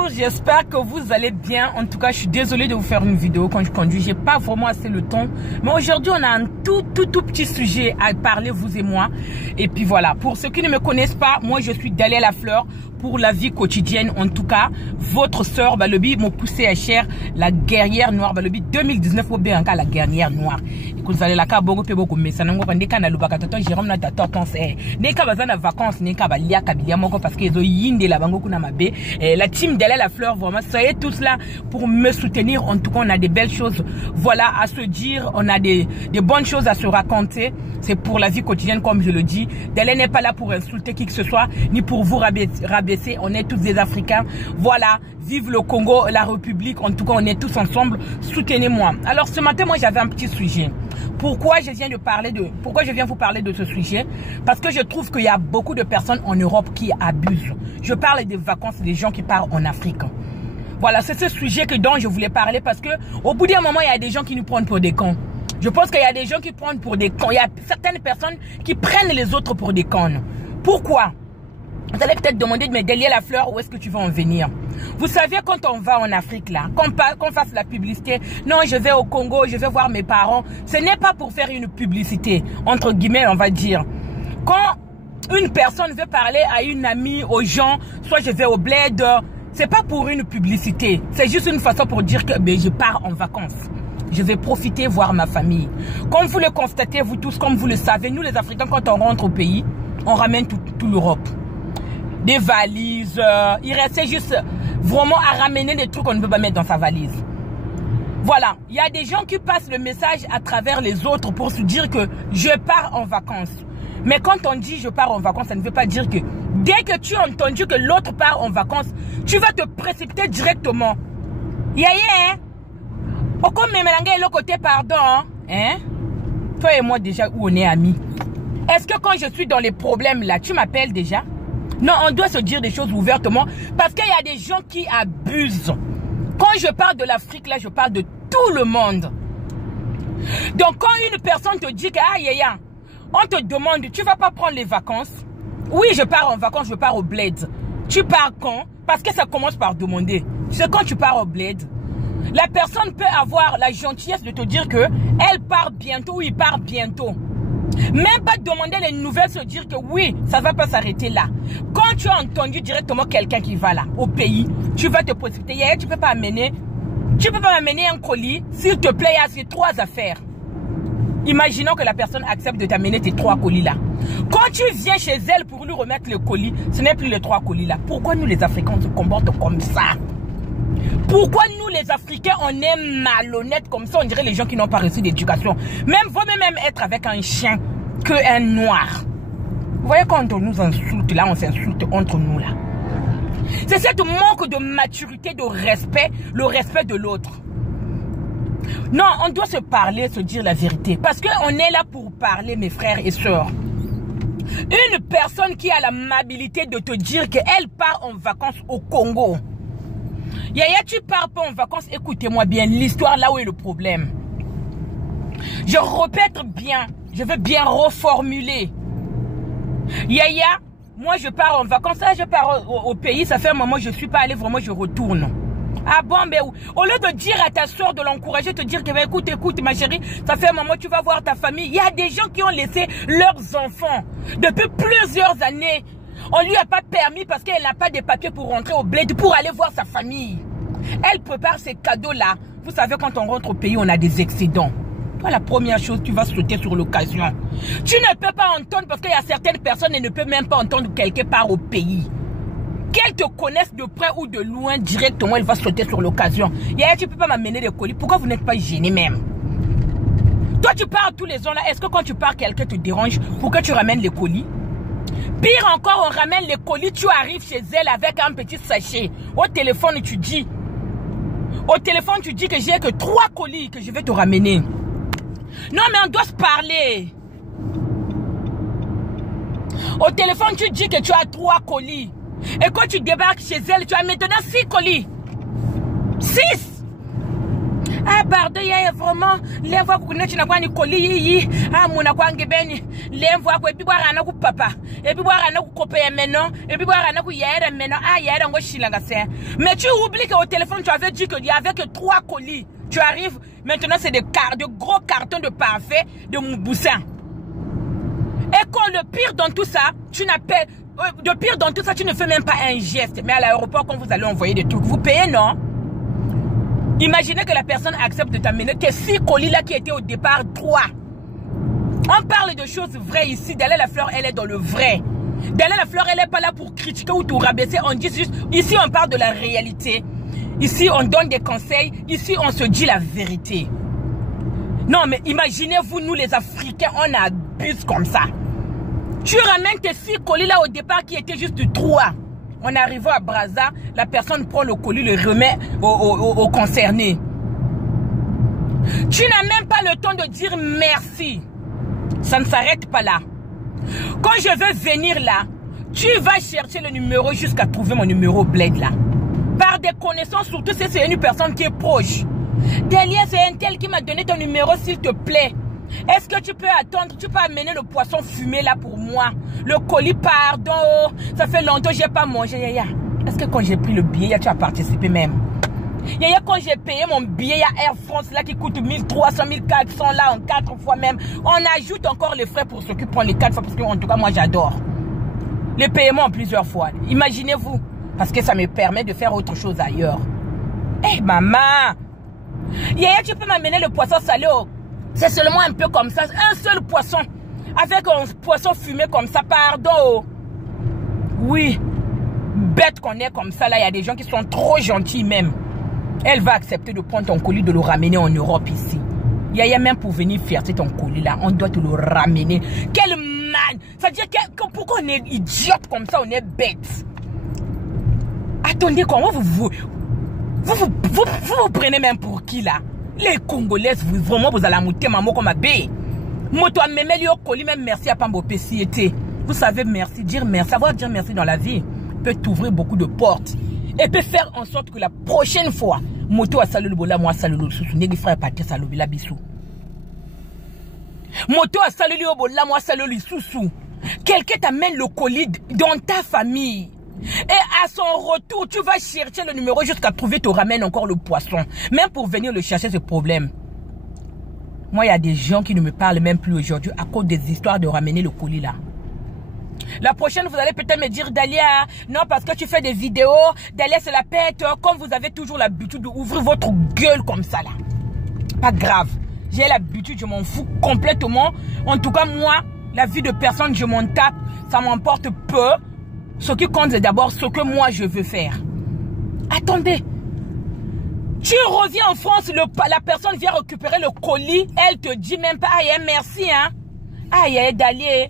Bonjour, j'espère que vous allez bien. En tout cas, je suis désolée de vous faire une vidéo quand je conduis. J'ai pas vraiment assez le temps. Mais aujourd'hui, on a un tout petit sujet à parler, vous et moi. Et puis voilà, pour ceux qui ne me connaissent pas, moi je suis Dalia Lafleur pour la vie quotidienne. En tout cas, votre sœur Balobi m'a poussé à cher la guerrière noire. Balobi 2019 au Béanka, la guerrière noire. Et que vous allez la cas bongo pe beaucoup mais ça n'en va pas na lubaka toto Jérôme na tato conseil. N'est qu'à bazana vacances, n'est qu'à balia kabilia moko parce qu'ils ont yinde la bango kuna mabe. La team Dalia Lafleur, vraiment, soyez tous là pour me soutenir. En tout cas, on a des belles choses, voilà, à se dire. On a des bonnes choses à se raconter. C'est pour la vie quotidienne, comme je le dis. Dalia n'est pas là pour insulter qui que ce soit, ni pour vous rabaisser. On est tous des Africains. Voilà, vive le Congo, la République. En tout cas, on est tous ensemble. Soutenez-moi. Alors, ce matin, moi, j'avais un petit sujet. Pourquoi je viens vous parler de ce sujet? Parce que je trouve qu'il y a beaucoup de personnes en Europe qui abusent. Je parle des vacances des gens qui partent en Afrique. Voilà, c'est ce sujet dont je voulais parler parce que au bout d'un moment, il y a des gens qui nous prennent pour des cons. Je pense qu'il y a des gens qui prennent pour des cons. Il y a certaines personnes qui prennent les autres pour des cons. Pourquoi? Vous allez peut-être demander de me délier la fleur, où est-ce que tu vas en venir? Vous savez, quand on va en Afrique, là, qu'on fasse la publicité, non, je vais au Congo, je vais voir mes parents, ce n'est pas pour faire une publicité, entre guillemets, on va dire. Quand une personne veut parler à une amie, aux gens, soit je vais au bled, c'est pas pour une publicité, c'est juste une façon pour dire que je pars en vacances. Je vais profiter voir ma famille. Comme vous le constatez, vous tous, comme vous le savez, nous les Africains, quand on rentre au pays, on ramène tout l'Europe. Des valises, il restait juste vraiment à ramener des trucs qu'on ne peut pas mettre dans sa valise. Voilà, il y a des gens qui passent le message à travers les autres pour se dire que je pars en vacances. Mais quand on dit je pars en vacances, ça ne veut pas dire que dès que tu as entendu que l'autre part en vacances, tu vas te précipiter directement. Yaya, hein? Pourquoi me mélanger le côté pardon, hein? Toi et moi déjà, où on est amis. Est-ce que quand je suis dans les problèmes là, tu m'appelles déjà? Non, on doit se dire des choses ouvertement parce qu'il y a des gens qui abusent. Quand je parle de l'Afrique, là, je parle de tout le monde. Donc, quand une personne te dit que, on te demande, tu vas pas prendre les vacances? Oui, je pars en vacances, je pars au bled. Tu pars quand? Parce que ça commence par demander. C'est quand tu pars au bled. La personne peut avoir la gentillesse de te dire que elle part bientôt ou il part bientôt. Même pas demander les nouvelles, se dire que oui, ça va pas s'arrêter là. Quand tu as entendu directement quelqu'un qui va là, au pays, tu vas te précipiter. Tu peux pas m'amener un colis. S'il te plaît, il y a ces 3 affaires. Imaginons que la personne accepte de t'amener tes 3 colis là. Quand tu viens chez elle pour lui remettre le colis, ce n'est plus les 3 colis là. Pourquoi nous les Africains on se comporte comme ça? Pourquoi nous les Africains on est malhonnêtes comme ça? On dirait les gens qui n'ont pas reçu d'éducation. Même vaut même être avec un chien qu'un noir. Vous voyez quand on nous insulte là, on s'insulte entre nous là. C'est cette manque de maturité, de respect, le respect de l'autre. Non, on doit se parler, se dire la vérité. Parce qu'on est là pour parler, mes frères et sœurs. Une personne qui a l'amabilité de te dire qu'elle part en vacances au Congo. Yaya, tu pars pas en vacances, écoutez-moi bien, l'histoire là où est le problème. Je répète bien, je veux bien reformuler. Yaya, moi je pars en vacances, là je pars au pays, ça fait un moment je suis pas allé, vraiment je retourne. Ah bon, mais au lieu de dire à ta soeur, de l'encourager, te dire que bah, écoute ma chérie, ça fait un moment tu vas voir ta famille. Il y a des gens qui ont laissé leurs enfants depuis plusieurs années. On lui a pas permis parce qu'elle n'a pas de papiers pour rentrer au bled, pour aller voir sa famille. Elle prépare ces cadeaux-là. Vous savez, quand on rentre au pays, on a des excédents. Toi, la première chose, tu vas sauter sur l'occasion. Tu ne peux pas entendre parce qu'il y a certaines personnes qui ne peuvent même pas entendre quelqu'un part au pays. Qu'elles te connaissent de près ou de loin, directement, elle va sauter sur l'occasion. Et tu ne peux pas m'amener des colis. Pourquoi vous n'êtes pas gêné même? Toi, tu pars tous les ans là. Est-ce que quand tu pars, quelqu'un te dérange pour que tu ramènes les colis? Pire encore, on ramène les colis, tu arrives chez elle avec un petit sachet. Au téléphone, tu dis que j'ai que 3 colis que je vais te ramener. Non, mais on doit se parler. Au téléphone, tu dis que tu as 3 colis. Et quand tu débarques chez elle, tu as maintenant 6 colis. 6. Ah, pardon, il y a vraiment, les voix que tu n'as pas ni colis, ah, mon akwange beni, les voix que tu bois un coup papa, et puis boire un coup copé maintenant, et puis boire un coup hier maintenant, ah, hier, on va chilangasser. Mais tu oublies qu'au téléphone, tu avais dit qu'il y avait que 3 colis. Tu arrives, maintenant c'est de gros cartons de parfait de Moussin. Et quand le pire dans tout ça, tu n'appelles, le pire dans tout ça, tu ne fais même pas un geste. Mais à l'aéroport, quand vous allez envoyer des trucs, vous payez, non? Imaginez que la personne accepte de t'amener tes 6 colis là qui étaient au départ 3. On parle de choses vraies ici. Dalia Lafleur, elle est dans le vrai. Dalia Lafleur, elle n'est pas là pour critiquer ou tout rabaisser. On dit juste, ici on parle de la réalité. Ici, on donne des conseils. Ici, on se dit la vérité. Non, mais imaginez-vous, nous les Africains, on abuse comme ça. Tu ramènes tes 6 colis là au départ qui étaient juste 3. On arrive à Brazza, la personne prend le colis, le remet au concerné. Tu n'as même pas le temps de dire merci. Ça ne s'arrête pas là. Quand je veux venir là, tu vas chercher le numéro jusqu'à trouver mon numéro bled là. Par des connaissances, surtout si c'est une personne qui est proche. Derrière, c'est un tel qui m'a donné ton numéro, s'il te plaît. Est-ce que tu peux attendre? Tu peux amener le poisson fumé là pour moi? Le colis, pardon. Ça fait longtemps que je n'ai pas mangé, Yaya. Est-ce que quand j'ai pris le billet, tu as participé même? Yaya, quand j'ai payé mon billet, il y a Air France là qui coûte 1300, 1400 là en 4 fois même. On ajoute encore les frais pour ceux qui prennent les 4 fois parce que en tout cas, moi j'adore. Les paiements en plusieurs fois. Imaginez-vous. Parce que ça me permet de faire autre chose ailleurs. Eh, maman! Yaya, tu peux m'amener le poisson salé? C'est seulement un peu comme ça. Un seul poisson. Avec un poisson fumé comme ça, pardon. Oui. Bête qu'on est comme ça, là, il y a des gens qui sont trop gentils même. Elle va accepter de prendre ton colis, de le ramener en Europe ici. Yaya, même pour venir faire ton colis là, on doit te le ramener. Quel man! Ça veut dire que pourquoi on est idiote comme ça, on est bête? Attendez, comment vous prenez même pour qui là? Les Congolaises, vraiment, vous allez monter maman comme un bé. Moi, toi, même le colis, même merci à Pambo Pessiété. Vous savez, merci, dire merci, savoir dire merci dans la vie peut t'ouvrir beaucoup de portes. Et peut faire en sorte que la prochaine fois, moto a salué le bola, moi salué le sous, n'est-ce frère partir salué la bisou. Moto a salué le bola, moi salué le sous. Quelqu'un t'amène le colis dans ta famille. Et à son retour, tu vas chercher le numéro jusqu'à trouver, te ramène encore le poisson. Même pour venir le chercher, c'est problème. Moi, il y a des gens qui ne me parlent même plus aujourd'hui à cause des histoires de ramener le colis là. La prochaine, vous allez peut-être me dire, Dalia, non, parce que tu fais des vidéos, Dalia, c'est la pète, comme vous avez toujours l'habitude d'ouvrir votre gueule comme ça là. Pas grave. J'ai l'habitude, je m'en fous complètement. En tout cas, moi, la vie de personne, je m'en tape, ça m'emporte peu. Ce qui compte, c'est d'abord ce que moi, je veux faire. Attendez. Tu reviens en France, la personne vient récupérer le colis, elle te dit même pas, aïe, merci, hein. Aïe, Dalia,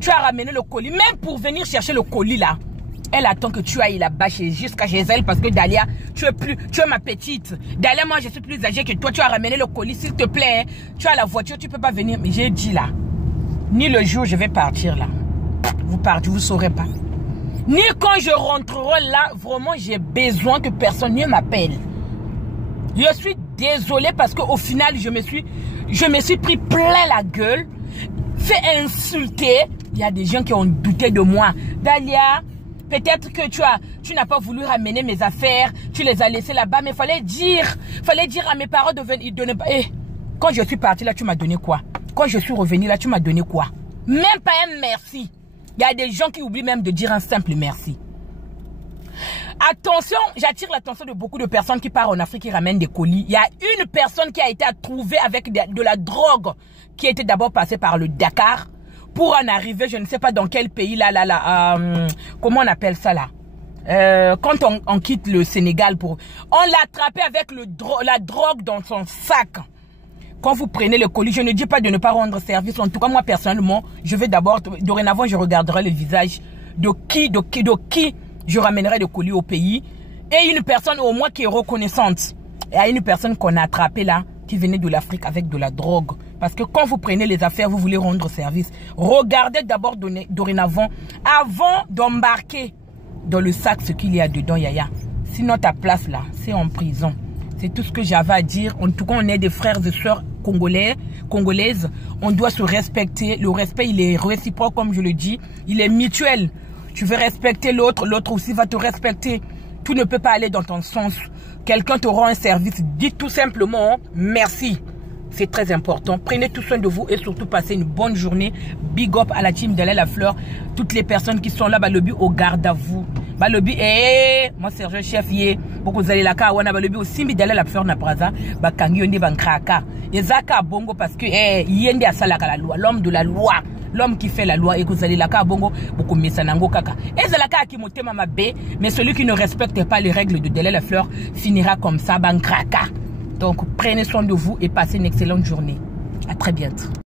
tu as ramené le colis, même pour venir chercher le colis là. Elle attend que tu ailles là-bas jusqu'à chez elle parce que Dalia, tu es ma petite. Dalia, moi je suis plus âgée que toi, tu as ramené le colis, s'il te plaît. Hein. Tu as la voiture, tu peux pas venir. Mais j'ai dit là, ni le jour où je vais partir là, vous saurez pas. Ni quand je rentrerai là, vraiment j'ai besoin que personne ne m'appelle. Je suis désolée parce qu'au final, je me suis pris plein la gueule, fait insulter. Il y a des gens qui ont douté de moi. Dalia, peut-être que tu n'as pas voulu ramener mes affaires, tu les as laissées là-bas, mais fallait dire à mes parents de venir donner. Eh, quand je suis partie là, tu m'as donné quoi? Quand je suis revenue là, tu m'as donné quoi? Même pas un merci. Il y a des gens qui oublient même de dire un simple merci. Attention, j'attire l'attention de beaucoup de personnes qui partent en Afrique, qui ramènent des colis. Il y a une personne qui a été trouvée avec de la drogue qui était d'abord passée par le Dakar pour en arriver, je ne sais pas dans quel pays là, comment on appelle ça là? Quand on quitte le Sénégal, on l'a attrapé avec la drogue dans son sac. Quand vous prenez le colis, je ne dis pas de ne pas rendre service. En tout cas, moi personnellement, je vais d'abord, dorénavant, je regarderai le visage de qui je ramènerai le colis au pays. Et une personne au moins qui est reconnaissante. Et à une personne qu'on a attrapée là, qui venait de l'Afrique avec de la drogue. Parce que quand vous prenez les affaires, vous voulez rendre service. Regardez d'abord dorénavant, avant d'embarquer dans le sac ce qu'il y a dedans, Yaya. Sinon ta place là, c'est en prison. C'est tout ce que j'avais à dire. En tout cas, on est des frères et sœurs congolaises. On doit se respecter. Le respect, il est réciproque, comme je le dis. Il est mutuel. Tu veux respecter l'autre, l'autre aussi va te respecter. Tout ne peut pas aller dans ton sens. Quelqu'un te rend un service. Dis tout simplement merci. C'est très important. Prenez tout soin de vous et surtout passez une bonne journée. Big up à la team Della Lafleur. Toutes les personnes qui sont là, balobi au garde à vous. Balobi, moi Serge Chef, pour que vous allez la ka, wana balobi aussi, mais Della Lafleur na praza, bakangi yonde bankraka. Ezaka bongo parce que, yende asalaka la loi, l'homme de la loi. L'homme qui fait la loi et que vous allez la ka bongo, beaucoup mesanango kaka. Et zalaka qui motema mabe, mais celui qui ne respecte pas les règles de Della Lafleur finira comme ça, bankraka. Donc, prenez soin de vous et passez une excellente journée. À très bientôt.